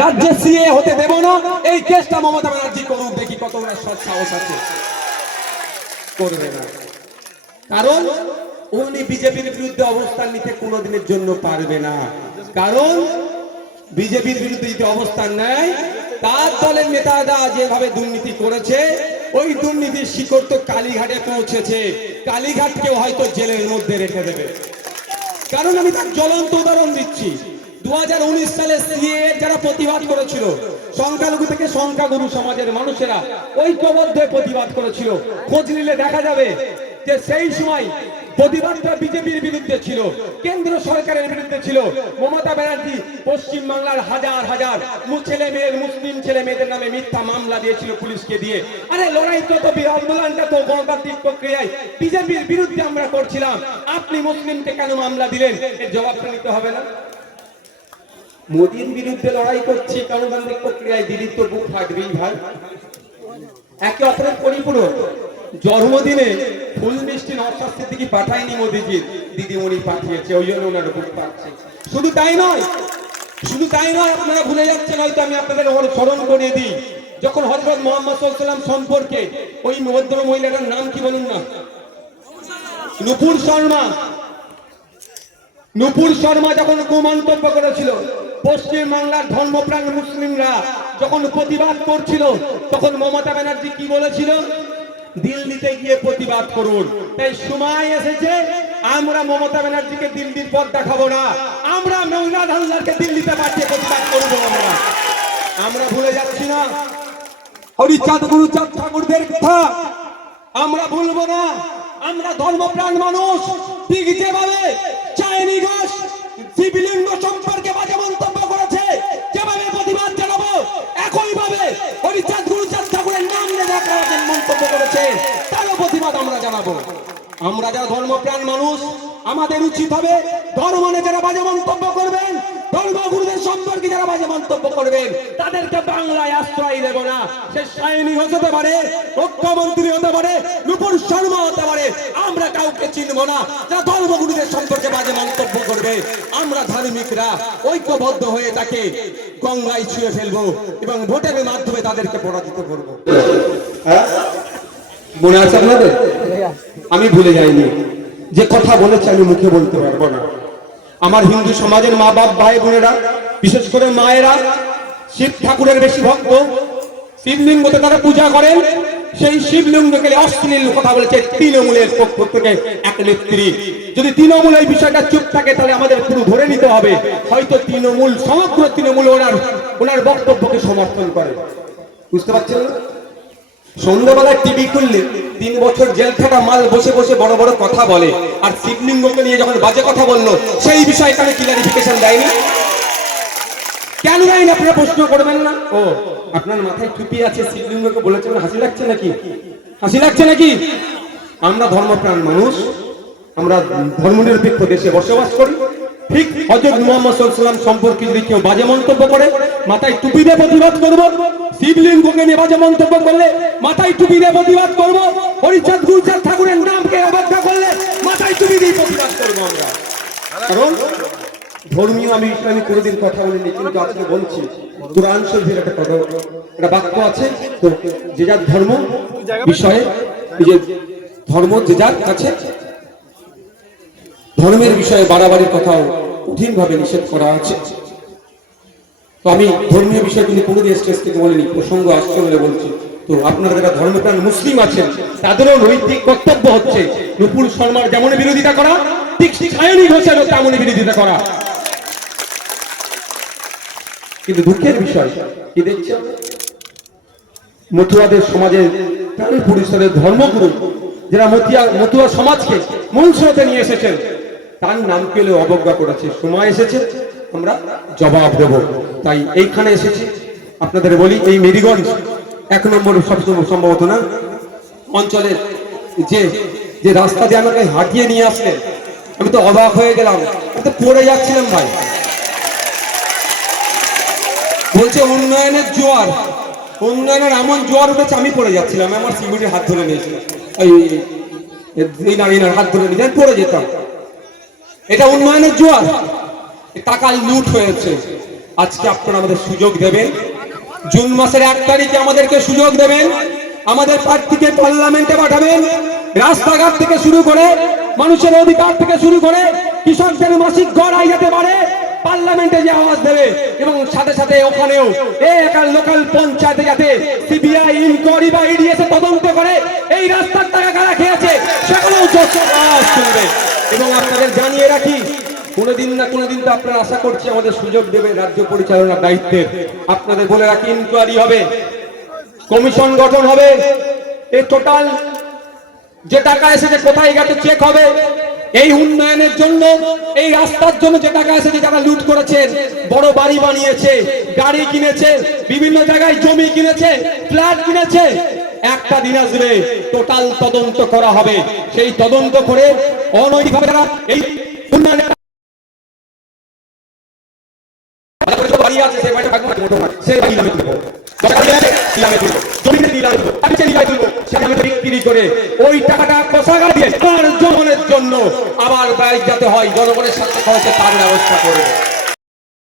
রাজ্যে সিএ হতে দেব না। এই কেসটা মমতা ব্যানার্জি করুক, দেখি কত সৎ সাহস আছে। করবে না। কারণ উনি বিজেপির বিরুদ্ধে অবস্থান নিতে কোনোদিনের জন্য পারবে না। কারণ বিজেপির বিরুদ্ধে যদি অবস্থান নেয়, তার দলের নেতারা যেভাবে দুর্নীতি করেছে, ওই দুর্নীতির শিকড় তো কালীঘাটে পৌঁছেছে। কালীঘাটকেও হয়তো জেলের মধ্যে রেখে দেবে। কারণ আমি তার জ্বলন্ত উদাহরণ দিচ্ছি। দু হাজার উনিশ সালে সিএ যারা প্রতিবাদ করেছিল, সংখ্যালঘু থেকে সংখ্যাগুরু সমাজের মানুষেরা ঐক্যবদ্ধ প্রতিবাদ করেছিল। খোঁজ নিলে দেখা যাবে যে সেই সময় প্রতিবাদটা বিজেপির বিরুদ্ধে ছিল, কেন্দ্র সরকারের বিরুদ্ধে ছিল। মমতা ব্যানার্জি পশ্চিম বাংলার হাজার হাজার ছেলে মেয়ের, মুসলিম ছেলে মেয়েদের নামে মিথ্যা মামলা দিয়েছিল পুলিশকে দিয়ে। আরে লড়াই তো তো আন্দোলনটা তো গণতান্ত্রিক প্রক্রিয়ায়। বিজেপির বিরুদ্ধে আমরা করছিলাম। আপনি মুসলিমকে কেন মামলা দিলেন? এর জবাবটা নিতে হবে না। মোদীর বিরুদ্ধে লড়াই করছি, গণতান্ত্রিক প্রক্রিয়ায় দিদির তো বুক ফাটবেই ভাই। একে অপরের পরিপূরক। জন্মদিনে ফুল মিষ্টি নওশাদ সিদ্দিকি পাঠায়নি মোদিজির। দিদিমণি পাঠিয়েছে, ওই জন্য ওনার বুক পাচ্ছে। শুধু তাই নয়, শুধু তাই নয়, আপনারা ভুলে যাচ্ছেন, হয়তো আমি আপনাদের স্মরণ করিয়ে দিই। যখন হজরত মোহাম্মদ সাল্লাম সম্পর্কে ওই ভদ্র মহিলাটার নাম কি বলুন না? নুপুর শর্মা। নুপুর শর্মা যখন কুমন্তব্য করেছিল, পশ্চিম বাংলার ধর্মপ্রাণ মুসলিমরা যখন প্রতিবাদ করছিল, তখন মমতা ব্যানার্জি কি বলেছিল? দিল্লিতে গিয়ে প্রতিবাদ করুন। তাই সময় এসেছে, আমরা মমতা ব্যানার্জিকে দিল্লির পথ দেখাবো না। আমরা মৌলাদ হালদারকে দিল্লিতে পাঠিয়ে প্রতিবাদ করব আমরা আমরা ভুলে যাচ্ছি না। হরিচাঁদ, গুরুচাঁদ ঠাকুরদের কথা। আমরা ভুলবো না। আমরা ধর্মপ্রাণ মানুষ। ঠিক যেভাবে চায়নি আমরা যারা ধর্মপ্রাণ মানুষ, আমাদের উচিত হবে ধর্ম নিয়ে যারা বাজে মন্তব্য করবেন ধর্মগুরুদের সম্পর্কে যারা বাজে মন্তব্য করবেন, তাদেরকে বাংলায় আশ্রয় দেব না। সে সৈনিক হতে পারে, মুখ্যমন্ত্রী হতে পারে, নুপুর শর্মা হতে পারে, আমরা কাউকে চিনব না। যারা ধর্মগুরুদের সম্পর্কে বাজে মন্তব্য করবে, আমরা ধার্মিকরা, ঐক্যবদ্ধ হয়ে তাকে গঙ্গায় ছুঁয়ে ফেলব এবং ভোটের মাধ্যমে তাদেরকে পরাজিত করব। হ্যাঁ? মনে আছে আপনাদের? আমি ভুলে যাইনি। যে কথা বলেছে আমি মুখে বলতে পারব না। আমার হিন্দু সমাজের মা বাপ, ভাই বোনেরা, বিশেষ করে মায়েরা, শিব ঠাকুরের বেশি ভক্ত শিবলিঙ্গতে তারা পূজা করেন, সেই শিবলিঙ্গকে অশ্লীল কথা বলেছে তৃণমূলের পক্ষ থেকে এক নেত্রী। যদি তৃণমূল এই বিষয়টা চুপ থাকে, তাহলে আমাদের পুরো ধরে নিতে হবে। হয়তো তৃণমূল, সমগ্র তৃণমূল ওনার ওনার বক্তব্যকে সমর্থন করে। বুঝতে পারছেন সন্ধ্যাবেলায় টিভি খুললে তিন বছর জেল খাটা মাল বসে বসে বড় বড় কথা বলে। আর শিবলিঙ্গকে নিয়ে যখন বাজে কথা বলল, সেই বিষয়ে কেন ক্লিয়ারিফিকেশন দেয়নি? কেন দেয়নি? আপনারা প্রশ্ন করবেন না। ও, আপনার মাথায় টুপি আছে, শিবলিঙ্গকে বলেছেন, হাসি লাগছে নাকি? হাসি লাগছে নাকি? আমরা ধর্মপ্রাণ মানুষ, আমরা ধর্মনিরপেক্ষ দেশে বসবাস করি। ঠিক হজরত মুহাম্মদ সাল্লাম সম্পর্কে যদি কেউ বাজে মন্তব্য করে, মাথায় টুপি দিয়ে প্রতিবাদ করব। শিবলিঙ্গকে নিয়ে বাজে মন্তব্য করলে মাথায় টুপি দিয়ে প্রতিবাদ করব। হরিচাঁদ ঠাকুরের নামকে করলে মাথায় টুপি দিয়ে প্রতিবাদ করব আমরা। কারণ ধর্মীয় আমি ইসলামী কোনোদিন কথা বলিনি, কিন্তু আজকে বলছি, কোরআন শরীফের একটা কথা, একটা বাক্য আছে, তো যে যার ধর্ম বিষয়ে ধর্ম যে যার কাছে, ধর্মের বিষয়ে বাড়াবাড়ির কথাও কঠিন ভাবে নিষেধ করা আছে। তো আমি ধর্মীয় বিষয়গুলি কোনোদিন স্টেজ থেকে বলিনি, প্রসঙ্গ আসছে বলে বলছি। তো আপনারা যারা ধর্মপ্রাণ মুসলিম আছেন, তাদেরও নৈতিক কর্তব্য হচ্ছে নুপুর শর্মার যেমন বিরোধিতা করা কিন্তু দুঃখের বিষয় মতুয়াদের ধর্মগুরু, যারা মতিয়া সমাজকে মূল নিয়ে এসেছেন, তার নাম পেলে অবজ্ঞা করেছে। সময় এসেছে আমরা জবাব দেব তাই এইখানে এসেছি আপনাদের বলি এই মেরিগঞ্জ এক নম্বর সবসময় সম্ভবত না অঞ্চলের যে যে রাস্তা দিয়ে আমাকে হাঁটিয়ে নিয়ে আসলেন আমি তো অবাক হয়ে গেলাম এত তো পড়ে যাচ্ছিলাম ভাই বলছে উন্নয়নের জোয়ার উন্নয়নের এমন জোয়ার উঠেছে আমি পড়ে যাচ্ছিলাম আমার সিকিউরিটির হাত ধরে নিয়েছিলাম হাত ধরে নিয়ে পড়ে যেতাম এটা উন্নয়নের জোয়ার এ টাকা লুট হয়েছে। আজকে আপনারা আমাদের সুযোগ দেবেন। জুন মাসের এক তারিখে আমাদেরকে সুযোগ দেবেন। আমাদের প্রার্থীকে পার্লামেন্টে পাঠাবেন। রাস্তাঘাট থেকে শুরু করে, মানুষের অধিকার থেকে শুরু করে, কৃষকদের মাসিক গড় আয় যেতে পারে, পার্লামেন্টে যে আওয়াজ দেবে এবং সাথে সাথে ওখানেও একার লোকাল পঞ্চায়েতে যাতে সিবিআই ইনকোয়ারি বা ইডি এসে তদন্ত করে, এই রাস্তার টাকা কারা খেয়েছে আওয়াজ তুলবে এবং আপনাদের জানিয়ে রাখি কোনোদিন না কোনোদিন তো আপনারা আশা করছি আমাদের সুযোগ দেবে রাজ্য পরিচালনার দায়িত্বের আপনাদের বলে রাখি ইনকোয়ারি হবে কমিশন গঠন হবে এই টোটাল যে টাকা এসেছে কোথায় গেছে চেক হবে, এই উন্নয়নের জন্য, এই রাস্তার জন্য যে টাকা এসেছে যারা লুট করেছে, বড় বাড়ি বানিয়েছে, গাড়ি কিনেছে, বিভিন্ন জায়গায় জমি কিনেছে ফ্ল্যাট কিনেছে, একটা দিন আসবে টোটাল তদন্ত করা হবে। সেই তদন্ত করে অনৈতিকভাবে এই উন্নয়নের বাড়ি আছে সেই মোটো মাঠ সেই বাড়ি নামে তুলবো। নিলামে তুলবো। জমিতে নিলামে তুলবো। আমি সেই নিলামে তুলবো। সেখানে বিক্রি করে ওই টাকাটা কোষাগার দিয়ে আমার জনগণের জন্য আবার ব্যয় যাতে হয়। জনগণের সাথে তার ব্যবস্থা করবে